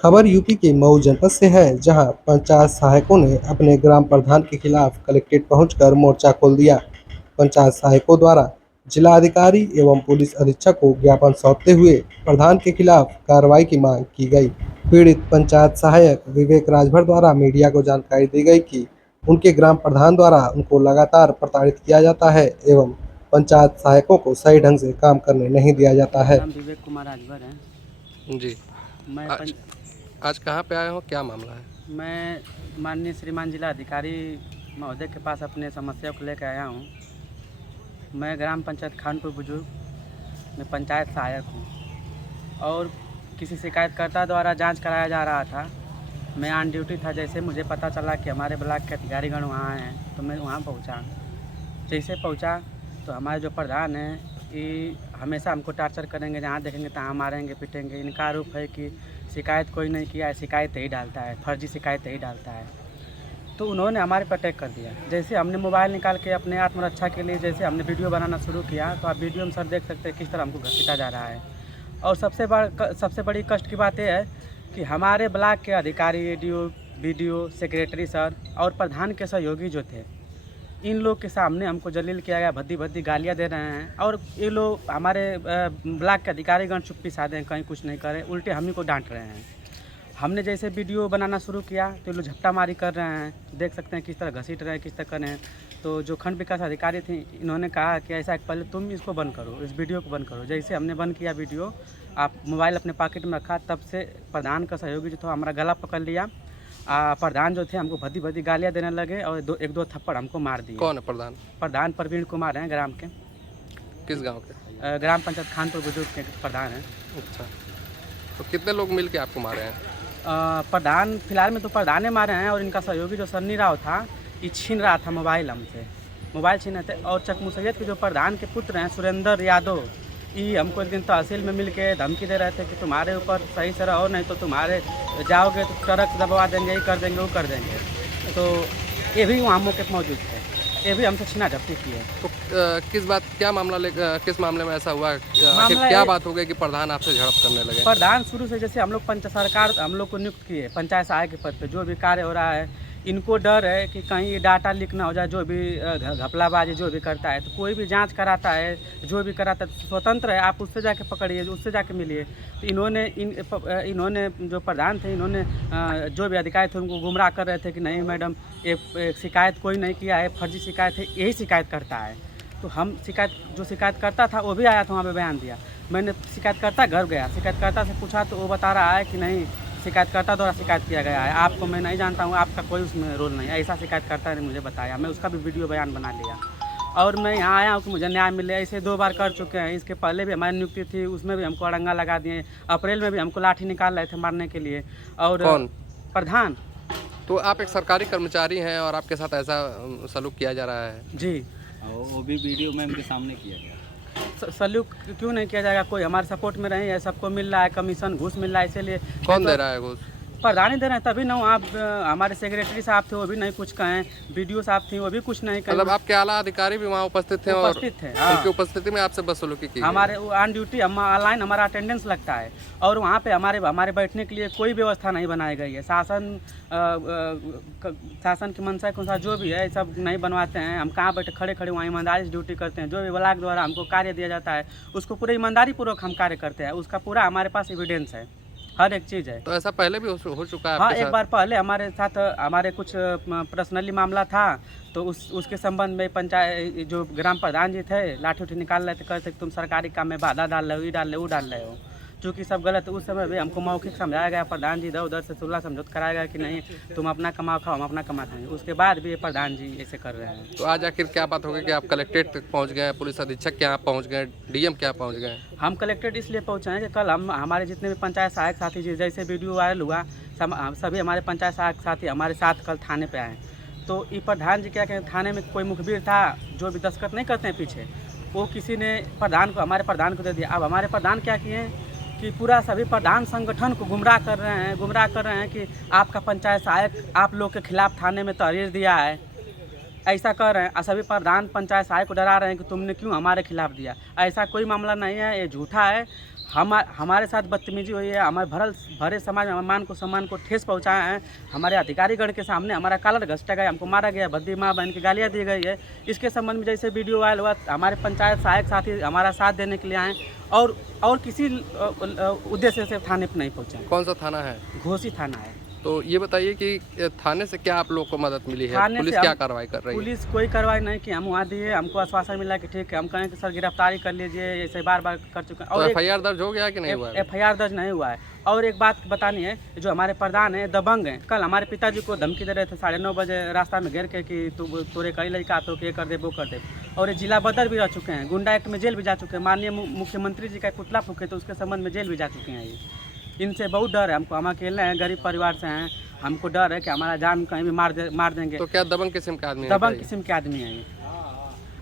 खबर यूपी के मऊ जनपद से है, जहां पंचायत सहायकों ने अपने ग्राम प्रधान के खिलाफ कलेक्ट्रेट पहुंचकर मोर्चा खोल दिया। पंचायत सहायकों द्वारा जिलाधिकारी एवं पुलिस अधीक्षक को ज्ञापन सौंपते हुए प्रधान के खिलाफ कार्रवाई की मांग की गई। पीड़ित पंचायत सहायक विवेक राजभर द्वारा मीडिया को जानकारी दी गई कि उनके ग्राम प्रधान द्वारा उनको लगातार प्रताड़ित किया जाता है एवं पंचायत सहायकों को सही ढंग से काम करने नहीं दिया जाता मेरा है। नाम विवेक कुमार राजभर है। जी। मैं आज आज कहाँ पे आए हो, क्या मामला है? मैं माननीय श्रीमान जिला अधिकारी महोदय के पास अपने समस्या को लेकर आया हूँ। मैं ग्राम पंचायत खानपुर बुजुर्ग में पंचायत सहायक हूँ और किसी शिकायतकर्ता द्वारा जांच कराया जा रहा था। मैं ऑन ड्यूटी था। जैसे मुझे पता चला कि हमारे ब्लॉक के अधिकारीगण वहाँ हैं तो मैं वहाँ पहुँचा। जैसे पहुँचा तो हमारे जो प्रधान हैं ये हमेशा हमको टार्चर करेंगे, जहाँ देखेंगे तहाँ मारेंगे पीटेंगे। इनका आरोप है कि शिकायत कोई नहीं किया है, शिकायत यही डालता है, फर्जी शिकायत यही डालता है। तो उन्होंने हमारे पर अटैक कर दिया। जैसे हमने मोबाइल निकाल के अपने आत्मरक्षा के लिए जैसे हमने वीडियो बनाना शुरू किया तो आप वीडियो में सर देख सकते हैं किस तरह हमको घसीटा जा रहा है। और सबसे बड़ी कष्ट की बात यह है कि हमारे ब्लॉक के अधिकारी एडीओ, बीडीओ, सेक्रेटरी सर और प्रधान के सहयोगी जो थे, इन लोग के सामने हमको जलील किया गया, भद्दी भद्दी गालियाँ दे रहे हैं। और ये लोग हमारे ब्लॉक के अधिकारीगण चुप्पी साधे हैं, कहीं कुछ नहीं करें, उल्टे हम ही को डांट रहे हैं। हमने जैसे वीडियो बनाना शुरू किया तो ये लोग झपटामारी कर रहे हैं, देख सकते हैं किस तरह घसीट रहे हैं, किस तरह कर रहे हैं। तो जो खंड विकास अधिकारी थी, इन्होंने कहा कि ऐसा पहले तुम इसको बंद करो, इस वीडियो को बंद करो। जैसे हमने बंद किया वीडियो, आप मोबाइल अपने पॉकेट में रखा, तब से प्रधान का सहयोगी जो था हमारा गला पकड़ लिया। प्रधान जो थे हमको भद्दी भद्दी गालियाँ देने लगे और एक दो थप्पड़ हमको मार दिए। कौन है प्रधान? प्रधान प्रवीण कुमार हैं, ग्राम के। किस गांव के? ग्राम पंचायत खानपुर बुजुर्ग के प्रधान हैं। अच्छा, तो कितने लोग मिल के आपको मारे हैं? प्रधान फिलहाल में तो प्रधान ने मारे हैं और इनका सहयोगी जो सन्नी राव था, ये छीन रहा था मोबाइल हमसे, मोबाइल छीने थे। और चकमू सैयद के जो प्रधान के पुत्र हैं सुरेंद्र यादव, ये हमको एक दिन तहसील में मिल के धमकी दे रहे थे कि तुम्हारे ऊपर सही से रहो, नहीं तो तुम्हारे जाओगे तो ट्रक दबवा देंगे, ये कर देंगे, वो कर देंगे। तो ये भी वहाँ मौके पर मौजूद थे, ये भी हमसे छीना झपटी किए। तो क्या मामला किस मामले में ऐसा हुआ? आखिर क्या बात हो गई कि प्रधान आपसे झड़प करने लगे? प्रधान शुरू से जैसे हम लोग सरकार हम लोग को नियुक्त किए पंचायत सहायक के पद पे, जो भी कार्य हो रहा है इनको डर है कि कहीं ये डाटा लीक ना हो जाए। जो भी घपलाबाजी जो भी करता है, तो कोई भी जांच कराता है, जो भी कराता है स्वतंत्र है, आप उससे जाके पकड़िए, उससे जाके मिलिए। तो इन्होंने जो प्रधान थे, इन्होंने जो भी अधिकारी थे उनको गुमराह कर रहे थे कि नहीं मैडम, ये शिकायत कोई नहीं किया है, फर्जी शिकायत है, यही शिकायत करता है। तो हम जो शिकायत करता था वो भी आया था, वहाँ पे बयान दिया। मैंने शिकायतकर्ता घर गया, शिकायतकर्ता से पूछा तो वो बता रहा है कि नहीं, शिकायतकर्ता द्वारा शिकायत किया गया है, आपको मैं नहीं जानता हूँ, आपका कोई उसमें रोल नहीं है, ऐसा शिकायतकर्ता ने मुझे बताया। मैं उसका भी वीडियो बयान बना लिया और मैं यहाँ आया हूँ कि मुझे न्याय मिले। ऐसे 2 बार कर चुके हैं। इसके पहले भी हमारी नियुक्ति थी, उसमें भी हमको अड़ंगा लगा दिए। अप्रैल में भी हमको लाठी निकाल रहे थे मारने के लिए। और कौन? प्रधान। तो आप एक सरकारी कर्मचारी हैं और आपके साथ ऐसा सलूक किया जा रहा है? जी, वो भी वीडियो में उनके सामने किया गया। सल्यूट क्यों नहीं किया जाएगा? कोई हमारे सपोर्ट में रहे हैं, सबको मिल रहा है कमीशन, घूस मिल रहा है, इसीलिए। कौन दे रहा है घूस? प्रधान ही दे रहे हैं, तभी ना आप हमारे सेक्रेटरी साहब थे वो भी नहीं कुछ कहें, बीडीओ साहब थी वो भी कुछ नहीं कहें। मतलब आपके आला अधिकारी भी वहाँ उपस्थित थे? उपस्थित थे, हाँ। उनकी उपस्थिति में आपसे बदसलूकी की? हमारे ऑन ड्यूटी ऑनलाइन हमारा अटेंडेंस लगता है और वहाँ पे हमारे बैठने के लिए कोई व्यवस्था नहीं बनाई गई है। शासन की मंशा के अनुसार जो भी है सब नहीं बनवाते हैं। हम कहाँ बैठे खड़े खड़े वहाँ ईमानदारी से ड्यूटी करते हैं। जो भी ब्लॉक द्वारा हमको कार्य दिया जाता है उसको पूरे ईमानदारी पूर्वक हम कार्य करते हैं, उसका पूरा हमारे पास एविडेंस है, हर एक चीज़ है। तो ऐसा पहले भी हो चुका है? हाँ, एक बार पहले हमारे साथ हमारे कुछ पर्सनली मामला था, तो उसके संबंध में पंचायत जो ग्राम प्रधान जी थे लाठी उठी निकाल रहे थे, कहते तुम सरकारी काम में बाधा डाल रहे हो, ये डाल रहे हो, वो डाल रहे हो, चूँकि सब गलत है। उस समय भी हमको मौखिक समझाया गया, प्रधान जी इधर उधर से सुलह समझौता कराया गया कि नहीं तुम अपना कमाओ खाओ, हम अपना कमा खाएंगे। उसके बाद भी ये प्रधान जी ऐसे कर रहे हैं। तो आज आखिर क्या बात हो गई कि आप कलेक्ट्रेट तक पहुंच गए, पुलिस अधीक्षक के यहाँ पहुंच गए, डीएम के यहाँ पहुंच गए? हम कलेक्ट्रेट इसलिए पहुँचे हैं कि कल हमारे जितने भी पंचायत सहायक साथी जी, जैसे वीडियो वायरल हुआ, सभी हमारे पंचायत सहायक साथी हमारे साथ कल थाने पर आए। तो ये प्रधान जी क्या कहें, थाने में कोई मुखबिर था जो भी दस्तखत नहीं करते हैं पीछे, वो किसी ने हमारे प्रधान को दे दिया। अब हमारे प्रधान क्या किए हैं कि पूरा सभी प्रधान संगठन को गुमराह कर रहे हैं कि आपका पंचायत सहायक आप लोग के खिलाफ थाने में तहरीर दिया है। ऐसा कर रहे हैं और सभी प्रधान पंचायत सहायक को डरा रहे हैं कि तुमने क्यों हमारे खिलाफ दिया। ऐसा कोई मामला नहीं है, ये झूठा है। हमारे साथ बदतमीजी हुई है, हमारे भरे समाज में मान को सम्मान को ठेस पहुंचाए हैं। हमारे अधिकारीगण के सामने हमारा कॉलर घसटा गया, हमको मारा गया, भद्दी माँ बहन की गालियाँ दी गई है। इसके संबंध में जैसे वीडियो वायरल हुआ, हमारे पंचायत सहायक साथी हमारा साथ देने के लिए आए और किसी उद्देश्य से थाने पर नहीं पहुँचे। कौन सा थाना है? घोसी थाना है। तो ये बताइए कि थाने से क्या आप लोग को मदद मिली है? थाने पुलिस से क्या कार्रवाई कर रही है? पुलिस कोई कार्रवाई नहीं की, हम वहाँ दिए, हमको आश्वासन मिला कि ठीक है, हम कहें कि सर गिरफ्तारी कर लीजिए, ऐसे बार बार कर चुके हैं। तो FIR दर्ज हो गया कि नहीं हुआ? FIR दर्ज नहीं हुआ है। और एक बात बतानी है, जो हमारे प्रधान है दबंग हैं, कल हमारे पिताजी को धमकी दे रहे थे 9:30 बजे रास्ता में घेर के कि तोरे कई लड़का तो ये कर दे वो कर दे। और ये जिला बदर भी रह चुके हैं, गुंडा एक्ट में जेल भी जा चुके हैं। माननीय मुख्यमंत्री जी का पुतला फूके तो उसके संबंध में जेल भी जा चुके हैं। ये इनसे बहुत डर है हमको, हम अकेले हैं, गरीब परिवार से हैं, हमको डर है कि हमारा जान कहीं भी मार देंगे। तो क्या दबंग किस्म के आदमी? दबंग किस्म के आदमी है ये।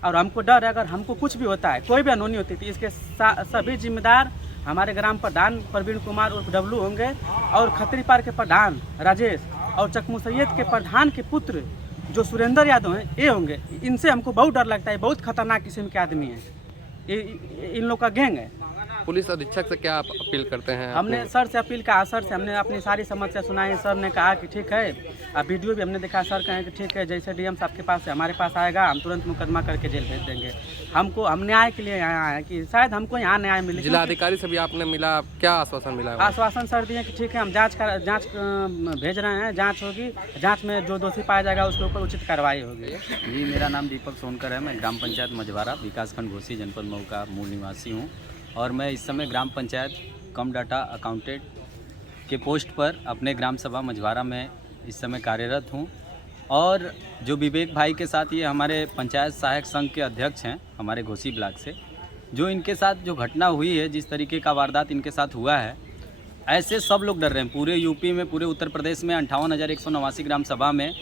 और हमको डर है, अगर हमको कुछ भी होता है, कोई भी अनहोनी होती थी, इसके सभी जिम्मेदार हमारे ग्राम प्रधान प्रवीण कुमार उर्फ डब्लू होंगे, और खत्री पार के प्रधान राजेश, और चकमू सैयद के प्रधान के पुत्र जो सुरेंद्र यादव हैं, ये होंगे। इनसे हमको बहुत डर लगता है, बहुत खतरनाक किस्म के आदमी हैं, इन लोग का गैंग है। पुलिस अधीक्षक से क्या आप अपील करते हैं? हमने सर से अपील कहा, सर से हमने अपनी सारी समस्या सुनाई। सर ने कहा कि ठीक है, अब वीडियो भी हमने देखा, सर कहें कि ठीक है, जैसे DM साहब के पास से हमारे पास आएगा, हम तुरंत मुकदमा करके जेल भेज देंगे। हम न्याय के लिए यहाँ आए हैं कि शायद हमको यहाँ न्याय मिले। जिलाधिकारी से भी आपने मिला, क्या आश्वासन मिला? आश्वासन सर दिए कि ठीक है, हम जांच भेज रहे हैं, जांच होगी, जांच में जो दोषी पाया जाएगा उसके ऊपर उचित कार्रवाई होगी। जी, मेरा नाम दीपक सोनकर है। मैं ग्राम पंचायत मझवारा विकासखंड घोसी जनपद मऊ का मूल निवासी हूँ, और मैं इस समय ग्राम पंचायत कम डाटा अकाउंटेंट के पोस्ट पर अपने ग्राम सभा मझवारा में इस समय कार्यरत हूँ। और जो विवेक भाई के साथ, ये हमारे पंचायत सहायक संघ के अध्यक्ष हैं हमारे घोसी ब्लॉक से, जो इनके साथ जो घटना हुई है, जिस तरीके का वारदात इनके साथ हुआ है, ऐसे सब लोग डर रहे हैं। पूरे यूपी में, पूरे उत्तर प्रदेश में 58,189 ग्राम सभा में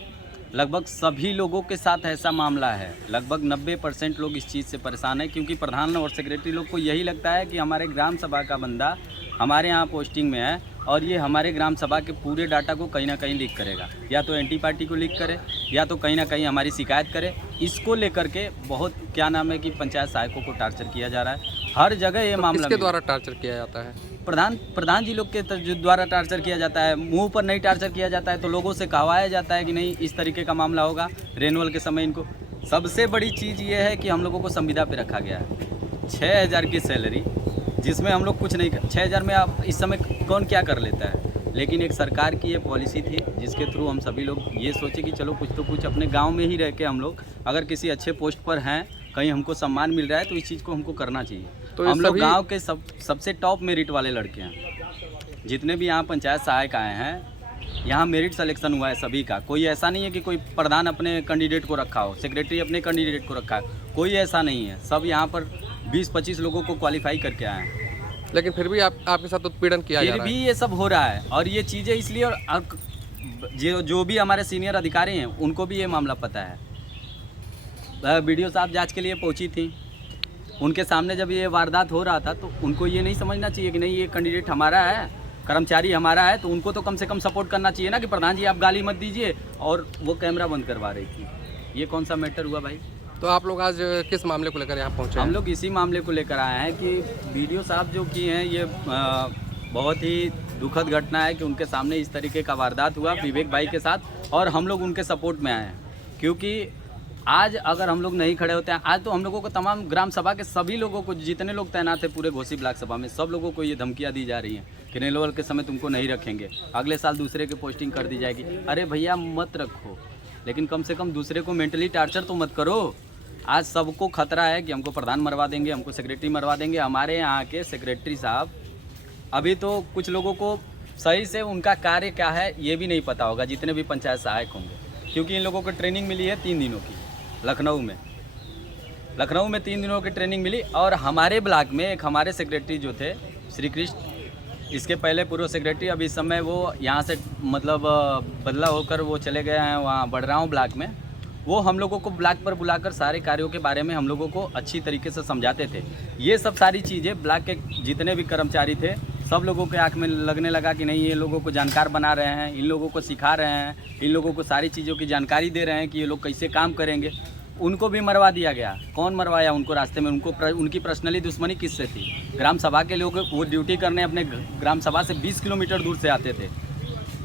लगभग सभी लोगों के साथ ऐसा मामला है। लगभग 90% लोग इस चीज़ से परेशान हैं, क्योंकि प्रधान और सेक्रेटरी लोग को यही लगता है कि हमारे ग्राम सभा का बंदा हमारे यहाँ पोस्टिंग में है और ये हमारे ग्राम सभा के पूरे डाटा को कहीं ना कहीं लीक करेगा, या तो एंटी पार्टी को लीक करे, या तो कहीं ना कहीं हमारी शिकायत करे। इसको लेकर के बहुत क्या नाम है कि पंचायत सहायकों को टार्चर किया जा रहा है हर जगह। ये मामला किसके द्वारा टार्चर किया जाता है? प्रधान जी लोग के द्वारा टार्चर किया जाता है। मुंह पर नहीं टार्चर किया जाता है तो लोगों से कहवाया जाता है कि नहीं, इस तरीके का मामला होगा। रेनुअल के समय इनको सबसे बड़ी चीज़ ये है कि हम लोगों को संविदा पे रखा गया है। 6,000 की सैलरी, जिसमें हम लोग कुछ नहीं कर, 6,000 में आप इस समय कौन क्या कर लेता है। लेकिन एक सरकार की ये पॉलिसी थी जिसके थ्रू हम सभी लोग ये सोचे कि चलो कुछ तो कुछ अपने गाँव में ही रह के हम लोग अगर किसी अच्छे पोस्ट पर हैं, कहीं हमको सम्मान मिल रहा है, तो इस चीज़ को हमको करना चाहिए। तो हम लोग गांव के सबसे टॉप मेरिट वाले लड़के हैं। जितने भी यहाँ पंचायत सहायक आए हैं, यहाँ मेरिट सिलेक्शन हुआ है सभी का। कोई ऐसा नहीं है कि कोई प्रधान अपने कैंडिडेट को रखा हो, सेक्रेटरी अपने कैंडिडेट को रखा है, कोई ऐसा नहीं है। सब यहाँ पर 20-25 लोगों को क्वालिफाई करके आए हैं। लेकिन फिर भी आपके साथ उत्पीड़न किया जा रहा है। फिर भी ये सब हो रहा है, और ये चीज़ें इसलिए, और जो भी हमारे सीनियर अधिकारी हैं उनको भी ये मामला पता है। वीडियो साहब जाँच के लिए पहुँची थी, उनके सामने जब ये वारदात हो रहा था तो उनको ये नहीं समझना चाहिए कि नहीं, ये कैंडिडेट हमारा है, कर्मचारी हमारा है, तो उनको तो कम से कम सपोर्ट करना चाहिए ना कि प्रधान जी आप गाली मत दीजिए, और वो कैमरा बंद करवा रही थी। ये कौन सा मैटर हुआ भाई? तो आप लोग आज किस मामले को लेकर यहाँ पहुँचे? हम लोग इसी मामले को लेकर आए हैं कि वीडियो साहब जो किए हैं, ये बहुत ही दुखद घटना है कि उनके सामने इस तरीके का वारदात हुआ विवेक भाई के साथ, और हम लोग उनके सपोर्ट में आए हैं। क्योंकि आज अगर हम लोग नहीं खड़े होते हैं, आज तो हम लोगों को तमाम ग्राम सभा के सभी लोगों को, जितने लोग तैनात हैं पूरे घोसी ब्लॉक सभा में, सब लोगों को ये धमकियां दी जा रही हैं कि रेनुअल के समय तुमको नहीं रखेंगे, अगले साल दूसरे की पोस्टिंग कर दी जाएगी। अरे भैया मत रखो, लेकिन कम से कम दूसरे को मेंटली टार्चर तो मत करो। आज सबको खतरा है कि हमको प्रधान मरवा देंगे, हमको सेक्रेटरी मरवा देंगे। हमारे यहाँ के सेक्रेटरी साहब, अभी तो कुछ लोगों को सही से उनका कार्य क्या है ये भी नहीं पता होगा, जितने भी पंचायत सहायक होंगे, क्योंकि इन लोगों को ट्रेनिंग मिली है 3 दिनों की लखनऊ में 3 दिनों की ट्रेनिंग मिली। और हमारे ब्लॉक में एक हमारे सेक्रेटरी जो थे श्री कृष्ण, इसके पहले पूर्व सेक्रेटरी, अभी इस समय वो यहाँ से मतलब बदला होकर वो चले गए हैं वहाँ बड़राव ब्लॉक में। वो हम लोगों को ब्लॉक पर बुलाकर सारे कार्यों के बारे में हम लोगों को अच्छी तरीके से समझाते थे। ये सब सारी चीज़ें ब्लॉक के जितने भी कर्मचारी थे सब लोगों के आँख में लगने लगा कि नहीं, ये लोगों को जानकार बना रहे हैं, इन लोगों को सिखा रहे हैं, इन लोगों को सारी चीज़ों की जानकारी दे रहे हैं कि ये लोग कैसे काम करेंगे। उनको भी मरवा दिया गया। कौन मरवाया उनको रास्ते में? उनकी पर्सनली दुश्मनी किससे थी? ग्राम सभा के लोग वो ड्यूटी करने अपने ग्राम सभा से 20 किलोमीटर दूर से आते थे,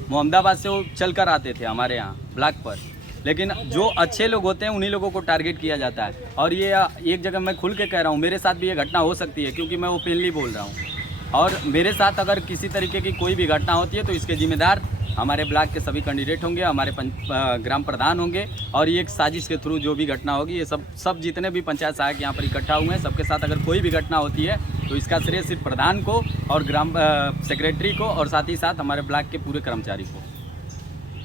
मोहम्मदाबाद से वो चल कर आते थे हमारे यहाँ ब्लॉक पर। लेकिन जो अच्छे लोग होते हैं उन्हीं लोगों को टारगेट किया जाता है। और ये एक जगह मैं खुल के कह रहा हूँ, मेरे साथ भी ये घटना हो सकती है, क्योंकि मैं ओपनली बोल रहा हूँ। और मेरे साथ अगर किसी तरीके की कोई भी घटना होती है तो इसके जिम्मेदार हमारे ब्लॉक के सभी कैंडिडेट होंगे, हमारे ग्राम प्रधान होंगे। और ये एक साजिश के थ्रू जो भी घटना होगी, ये सब जितने भी पंचायत सहायक यहाँ पर इकट्ठा हुए हैं, सबके साथ अगर कोई भी घटना होती है तो इसका श्रेय सिर्फ प्रधान को और ग्राम सेक्रेटरी को और साथ ही साथ हमारे ब्लॉक के पूरे कर्मचारी को।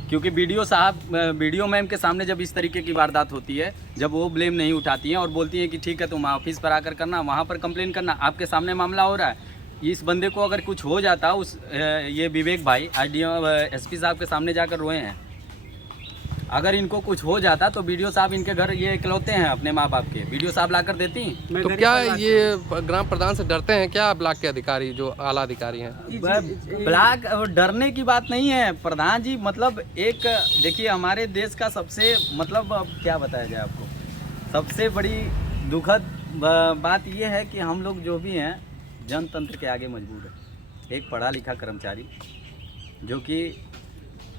क्योंकि बीडीओ मैम के सामने जब इस तरीके की वारदात होती है, जब वो ब्लेम नहीं उठाती हैं और बोलती हैं कि ठीक है तुम ऑफिस पर आकर करना, वहाँ पर कंप्लेन करना, आपके सामने मामला हो रहा है। इस बंदे को अगर कुछ हो जाता, ये विवेक भाई एसपी साहब के सामने जाकर रोए हैं, अगर इनको कुछ हो जाता तो बीडीओ साहब इनके घर ये इकलौते हैं अपने माँ बाप के, बीडीओ साहब ला कर देती। तो क्या ये ग्राम प्रधान से डरते हैं क्या ब्लॉक के अधिकारी, जो आला अधिकारी हैं? ब्लॉक डरने की बात नहीं है प्रधान जी। मतलब एक देखिए, हमारे देश का सबसे मतलब क्या बताया जाए आपको, सबसे बड़ी दुखद बात ये है कि हम लोग जो भी हैं जनतंत्र के आगे मजबूर है। एक पढ़ा लिखा कर्मचारी जो कि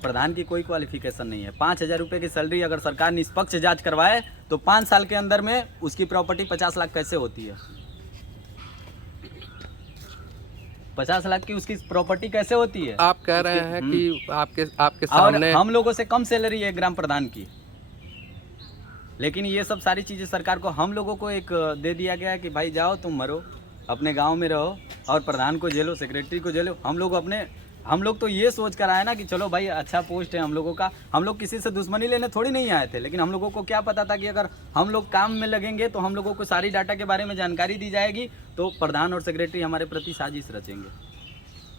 प्रधान की कोई क्वालिफिकेशन नहीं है, 5,000 रुपये की सैलरी अगर सरकार निष्पक्ष जांच करवाए तो 5 साल के अंदर में उसकी प्रॉपर्टी 50 लाख कैसे होती है? 50 लाख की उसकी प्रॉपर्टी कैसे होती है? आप कह रहे हैं कि आपके सामने हम लोगों से कम सैलरी है ग्राम प्रधान की, लेकिन ये सब सारी चीज़ें सरकार को, हम लोगों को एक दे दिया गया है कि भाई जाओ तुम मरो, अपने गांव में रहो और प्रधान को झेलो, सेक्रेटरी को झेलो। हम लोग तो ये सोच कर आए ना कि चलो भाई अच्छा पोस्ट है हम लोगों का, हम लोग किसी से दुश्मनी लेने थोड़ी नहीं आए थे। लेकिन हम लोगों को क्या पता था कि अगर हम लोग काम में लगेंगे तो हम लोगों को सारी डाटा के बारे में जानकारी दी जाएगी, तो प्रधान और सेक्रेटरी हमारे प्रति साजिश रचेंगे।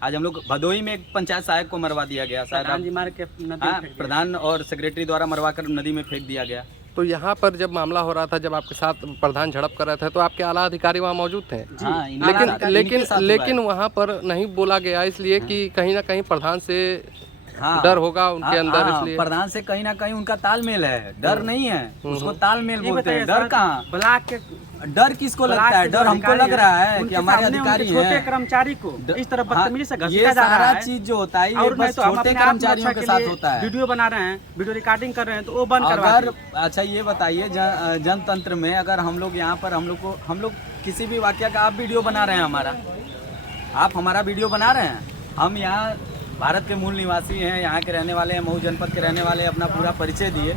आज हम लोग भदोही में एक पंचायत सहायक को मरवा दिया गया, शायद प्रधान और सेक्रेटरी द्वारा मरवा कर नदी में फेंक दिया गया। तो यहाँ पर जब मामला हो रहा था, जब आपके साथ प्रधान झड़प कर रहे थे, तो आपके आला अधिकारी वहाँ मौजूद थे। लेकिन वहाँ पर नहीं बोला गया, इसलिए कि कहीं ना कहीं प्रधान से डर होगा उनके अंदर, इसलिए प्रधान से कहीं ना कहीं उनका तालमेल है, डर नहीं है, उसको तालमेल बोलते हैं। डर कहाँ? ब्लॉक के डर किसको लगता है? डर हमको लग रहा है कि हमारे अधिकारी छोटे कर्मचारी को इस तरह बदतमीजी से घसीटा ये जा रहा सारा है। चीज जो होता है और बस छोटे कर्मचारियों के साथ होता है। वीडियो बना रहे हैं, वीडियो रिकॉर्डिंग कर रहे हैं तो वो बंद करवा अगर अच्छा ये बताइए, जनतंत्र में अगर हम लोग यहाँ पर हम लोग किसी भी वाक्य का आप वीडियो बना रहे हैं, आप हमारा वीडियो बना रहे हैं, हम यहाँ भारत के मूल निवासी हैं, यहाँ के रहने वाले हैं, मऊ जनपद के रहने वाले, अपना पूरा परिचय दिए।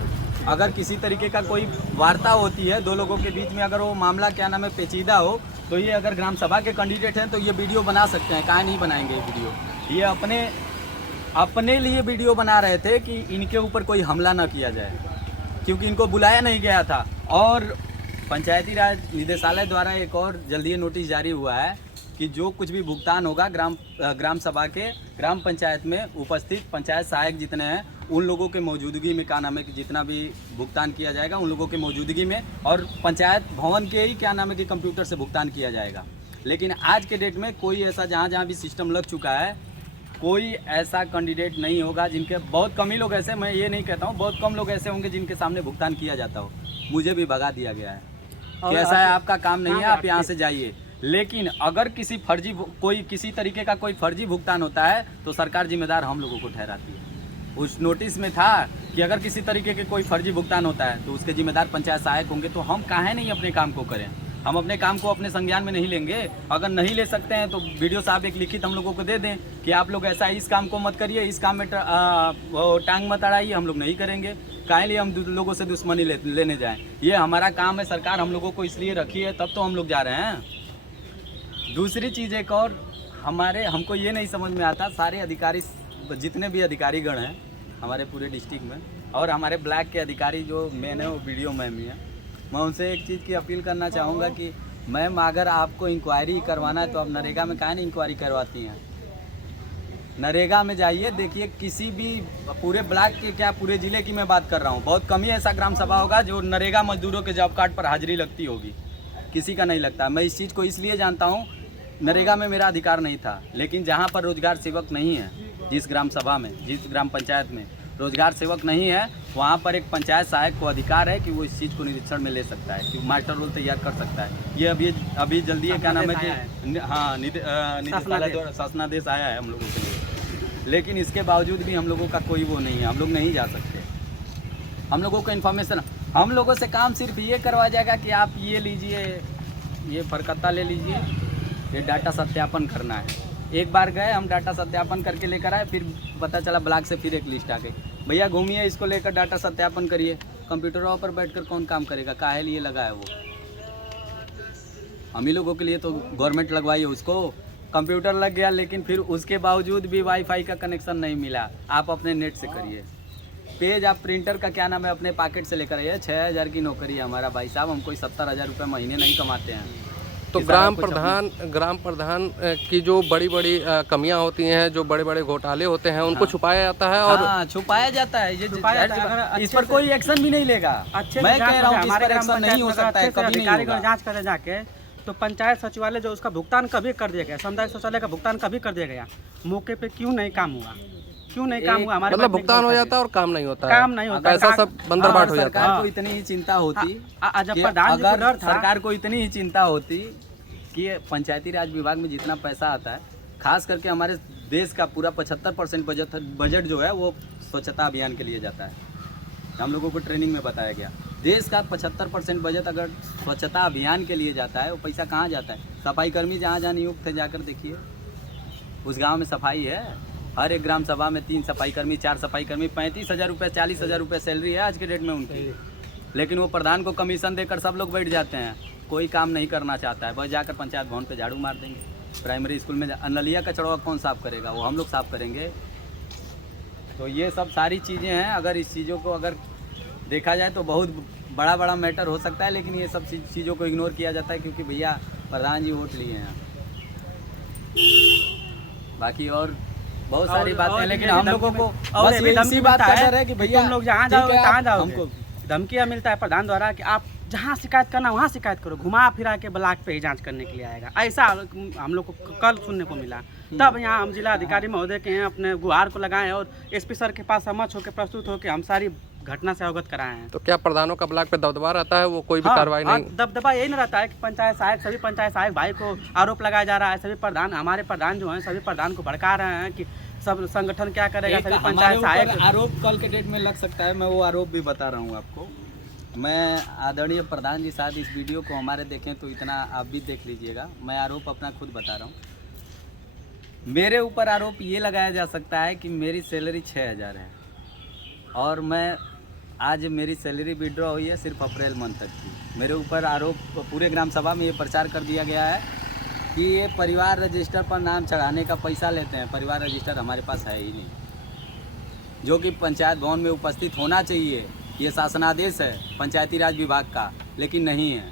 अगर किसी तरीके का कोई वार्ता होती है दो लोगों के बीच में, अगर वो मामला क्या नाम है पेचीदा हो, तो ये अगर ग्राम सभा के कैंडिडेट हैं तो ये वीडियो बना सकते हैं। काहे नहीं बनाएंगे ये वीडियो? ये अपने लिए वीडियो बना रहे थे कि इनके ऊपर कोई हमला ना किया जाए, क्योंकि इनको बुलाया नहीं गया था। और पंचायती राज निदेशालय द्वारा एक और जल्दी नोटिस जारी हुआ है कि जो कुछ भी भुगतान होगा ग्राम सभा के ग्राम पंचायत में उपस्थित पंचायत सहायक जितने हैं, उन लोगों के मौजूदगी में क्या नाम है कि जितना भी भुगतान किया जाएगा उन लोगों के मौजूदगी में, और पंचायत भवन के ही क्या नाम है कि कंप्यूटर से भुगतान किया जाएगा। लेकिन आज के डेट में कोई ऐसा, जहाँ भी सिस्टम लग चुका है, कोई ऐसा कैंडिडेट नहीं होगा जिनके, बहुत कम ही लोग ऐसे, मैं ये नहीं कहता हूँ, बहुत कम लोग ऐसे होंगे जिनके सामने भुगतान किया जाता हो। मुझे भी भगा दिया गया है कि ऐसा है, आपका काम नहीं है, आप यहाँ से जाइए। लेकिन अगर किसी तरीके का कोई फर्जी भुगतान होता है तो सरकार जिम्मेदार हम लोगों को ठहराती है। उस नोटिस में था कि अगर किसी तरीके के कोई फर्जी भुगतान होता है तो उसके जिम्मेदार पंचायत सहायक होंगे। तो हम काहे नहीं अपने काम को करें? हम अपने काम को अपने संज्ञान में नहीं लेंगे? अगर नहीं ले सकते हैं तो वीडियो साहब एक लिखित हम लोगों को दे दें कि आप लोग ऐसा इस काम को मत करिए, इस काम में टांग मत अड़ाइए, हम लोग नहीं करेंगे। काहे लिए हम लोगों से दुश्मनी लेने जाएं? ये हमारा काम है, सरकार हम लोगों को इसलिए रखी है, तब तो हम लोग जा रहे हैं। दूसरी चीज़ एक और, हमको ये नहीं समझ में आता, सारे अधिकारी, जितने भी अधिकारीगण हैं हमारे पूरे डिस्ट्रिक्ट में, और हमारे ब्लॉक के अधिकारी जो मेन है वो वीडियो मैम ही है, मैं उनसे एक चीज़ की अपील करना चाहूँगा कि मैम अगर आपको इंक्वायरी करवाना है तो आप नरेगा में काहे नहीं इंक्वायरी करवाती हैं? नरेगा में जाइए, देखिए किसी भी पूरे ब्लॉक के, क्या पूरे ज़िले की मैं बात कर रहा हूँ, बहुत कम ही ऐसा ग्राम सभा होगा जो नरेगा मजदूरों के जॉब कार्ड पर हाजिरी लगती होगी, किसी का नहीं लगता। मैं इस चीज़ को इसलिए जानता हूँ नरेगा में मेरा अधिकार नहीं था, लेकिन जहाँ पर रोजगार सेवक नहीं है, जिस ग्राम सभा में, जिस ग्राम पंचायत में रोजगार सेवक नहीं है, वहाँ पर एक पंचायत सहायक को अधिकार है कि वो इस चीज़ को निरीक्षण में ले सकता है, कि मास्टर रोल तैयार कर सकता है। ये अभी जल्दी है, क्या नाम है कि हाँ निदेशालय द्वारा शासनादेश आया है हम लोगों के लिए, लेकिन इसके बावजूद भी हम लोगों का कोई वो नहीं है, हम लोग नहीं जा सकते। हम लोगों को इन्फॉर्मेशन, हम लोगों से काम सिर्फ ये करवा जाएगा कि आप ये लीजिए, ये फरकत्ता ले लीजिए, ये डाटा सत्यापन करना है। एक बार गए हम, डाटा सत्यापन करके लेकर आए, फिर पता चला ब्लॉक से फिर एक लिस्ट आ गई, भैया घूमिए इसको लेकर डाटा सत्यापन करिए। कंप्यूटरों पर बैठकर कौन काम करेगा, काहे लिए लगा है वो? हम ही लोगों के लिए तो गवर्नमेंट लगवाई है उसको। कंप्यूटर लग गया, लेकिन फिर उसके बावजूद भी वाईफाई का कनेक्शन नहीं मिला। आप अपने नेट से करिए। पेज आप प्रिंटर का क्या नाम है अपने पॉकेट से लेकर आइए। 6,000 की नौकरी है हमारा भाई साहब, हम कोई 70,000 रुपये महीने नहीं कमाते हैं। तो ग्राम प्रधान की जो बड़ी बड़ी कमियां होती हैं, जो बड़े बड़े घोटाले होते हैं, उनको छुपाया जाता है और छुपाया जाता है। ये इस पर कोई एक्शन भी नहीं लेगा। मैं कह रहा हूँ इस पर एक्शन नहीं हो सकता है, कभी नहीं होगा। जांच करे जाके तो पंचायत सचिवालय जो उसका भुगतान कभी कर दिया गया, सामुदायिक शौचालय का भुगतान कभी कर दिया गया, मौके पे क्यों नहीं काम हुआ? क्यों नहीं काम हुआ? हमारे मतलब भुगतान हो जाता है और काम नहीं होता है, काम नहीं होता, पैसा सब बंदरबाट हो जाता है। सरकार को इतनी ही चिंता होती, अगर सरकार को इतनी ही चिंता होती कि पंचायती राज विभाग में जितना पैसा आता है, खास करके हमारे देश का पूरा 75% बजट जो है वो स्वच्छता अभियान के लिए जाता है। हम लोगों को ट्रेनिंग में बताया गया, देश का 75% बजट अगर स्वच्छता अभियान के लिए जाता है, वो पैसा कहाँ जाता है? सफाई कर्मी जहाँ जहाँ नियुक्त है जाकर देखिए, उस गांव में सफाई है। हर एक ग्राम सभा में 3 सफाई कर्मी, 4 सफाई कर्मी, 35,000 रुपये 40,000 रुपये सैलरी है आज के डेट में उनकी, लेकिन वो प्रधान को कमीशन देकर सब लोग बैठ जाते हैं। कोई काम नहीं करना चाहता है, बस जाकर पंचायत भवन पे झाड़ू मार देंगे। प्राइमरी स्कूल में नलिया का चढ़ावा कौन साफ़ करेगा? वो हम लोग साफ़ करेंगे। तो ये सब सारी चीज़ें हैं। अगर इस चीज़ों को अगर देखा जाए तो बहुत बड़ा मैटर हो सकता है, लेकिन ये सब चीज़ों को इग्नोर किया जाता है क्योंकि भैया प्रधान जी वोट लिए हैं। बाकी और बहुत सारी बातें, लेकिन हम लोगों को बस इसी बात का डर है कि भैया तुम लोग जहाँ जाओगे कहाँ जाओगे, हमको धमकियाँ मिलता है प्रधान द्वारा कि आप जहाँ शिकायत करना वहाँ शिकायत करो, घुमा फिरा के ब्लॉक पे ही जांच करने के लिए आएगा। ऐसा हम लोग को कल सुनने को मिला। तब यहाँ हम जिला अधिकारी महोदय के हैं अपने गुहार को लगाएं और एसपी सर के पास समक्ष होकर प्रस्तुत होकर हम सारी घटना से अवगत कराए हैं। तो क्या प्रधानों का ब्लॉक पे दबदबा रहता है, वो कोई भी कार्रवाई नहीं? दबदबा यही नहीं रहता है कि पंचायत सहायक, सभी पंचायत सहायक भाई को आरोप लगाया जा रहा है। सभी प्रधान, हमारे प्रधान जो हैं, सभी प्रधान को भड़का रहे हैं कि सब संगठन क्या करेगा, सभी पंचायत सहायक। आरोप कल के डेट में लग सकता है, मैं वो आरोप भी बता रहा हूँ आपको। मैं आदरणीय प्रधान जी साथ इस वीडियो को हमारे देखें तो इतना आप भी देख लीजिएगा। मैं आरोप अपना खुद बता रहा हूँ। मेरे ऊपर आरोप ये लगाया जा सकता है कि मेरी सैलरी 6,000 है और मैं आज मेरी सैलरी विड्रॉ हुई है सिर्फ अप्रैल मंथ तक की। मेरे ऊपर आरोप पूरे ग्राम सभा में ये प्रचार कर दिया गया है कि ये परिवार रजिस्टर पर नाम चढ़ाने का पैसा लेते हैं। परिवार रजिस्टर हमारे पास है ही नहीं, जो कि पंचायत भवन में उपस्थित होना चाहिए। ये शासनादेश है पंचायती राज विभाग का, लेकिन नहीं है।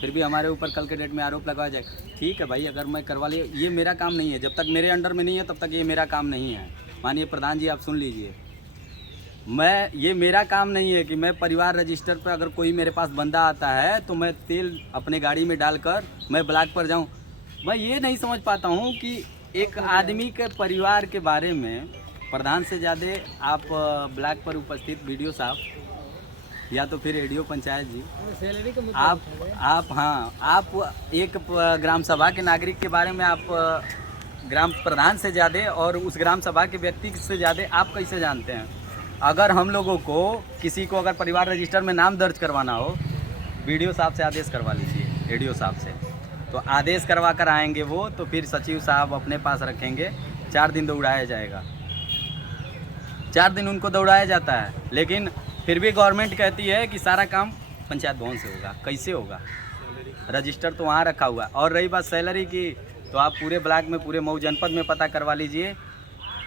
फिर भी हमारे ऊपर कल के डेट में आरोप लगाया जाए। ठीक है भाई, अगर मैं करवा लिया, ये मेरा काम नहीं है। जब तक मेरे अंडर में नहीं है तब तक ये मेरा काम नहीं है। माननीय प्रधान जी आप सुन लीजिए, ये मेरा काम नहीं है कि मैं परिवार रजिस्टर पर अगर कोई मेरे पास बंदा आता है तो मैं तेल अपने गाड़ी में डालकर मैं ब्लॉक पर जाऊं। मैं ये नहीं समझ पाता हूं कि एक आदमी के परिवार के बारे में प्रधान से ज़्यादा आप ब्लॉक पर उपस्थित वीडियो साहब या तो फिर रेडियो पंचायत जी, आप एक ग्राम सभा के नागरिक के बारे में आप ग्राम प्रधान से ज़्यादा और उस ग्राम सभा के व्यक्ति से ज़्यादा आप कैसे जानते हैं? अगर हम लोगों को किसी को अगर परिवार रजिस्टर में नाम दर्ज करवाना हो, वीडियो साहब से आदेश करवा लीजिए, रेडियो साहब से। तो आदेश करवा कर आएंगे वो, तो फिर सचिव साहब अपने पास रखेंगे। 4 दिन दौड़ाया जाएगा, 4 दिन उनको दौड़ाया जाता है, लेकिन फिर भी गवर्नमेंट कहती है कि सारा काम पंचायत भवन से होगा। कैसे होगा? रजिस्टर तो वहाँ रखा हुआ है। और रही बात सैलरी की, तो आप पूरे ब्लॉक में, पूरे मऊ जनपद में पता करवा लीजिए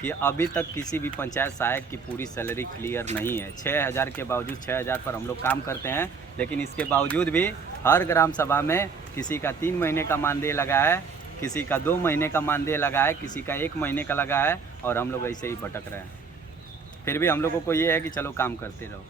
कि अभी तक किसी भी पंचायत सहायक की पूरी सैलरी क्लियर नहीं है। 6,000 के बावजूद 6,000 पर हम लोग काम करते हैं, लेकिन इसके बावजूद भी हर ग्राम सभा में किसी का 3 महीने का मानदेय लगा है, किसी का 2 महीने का मानदेय लगा है, किसी का 1 महीने का लगा है, और हम लोग ऐसे ही भटक रहे हैं। फिर भी हम लोगों को ये है कि चलो काम करते रहो।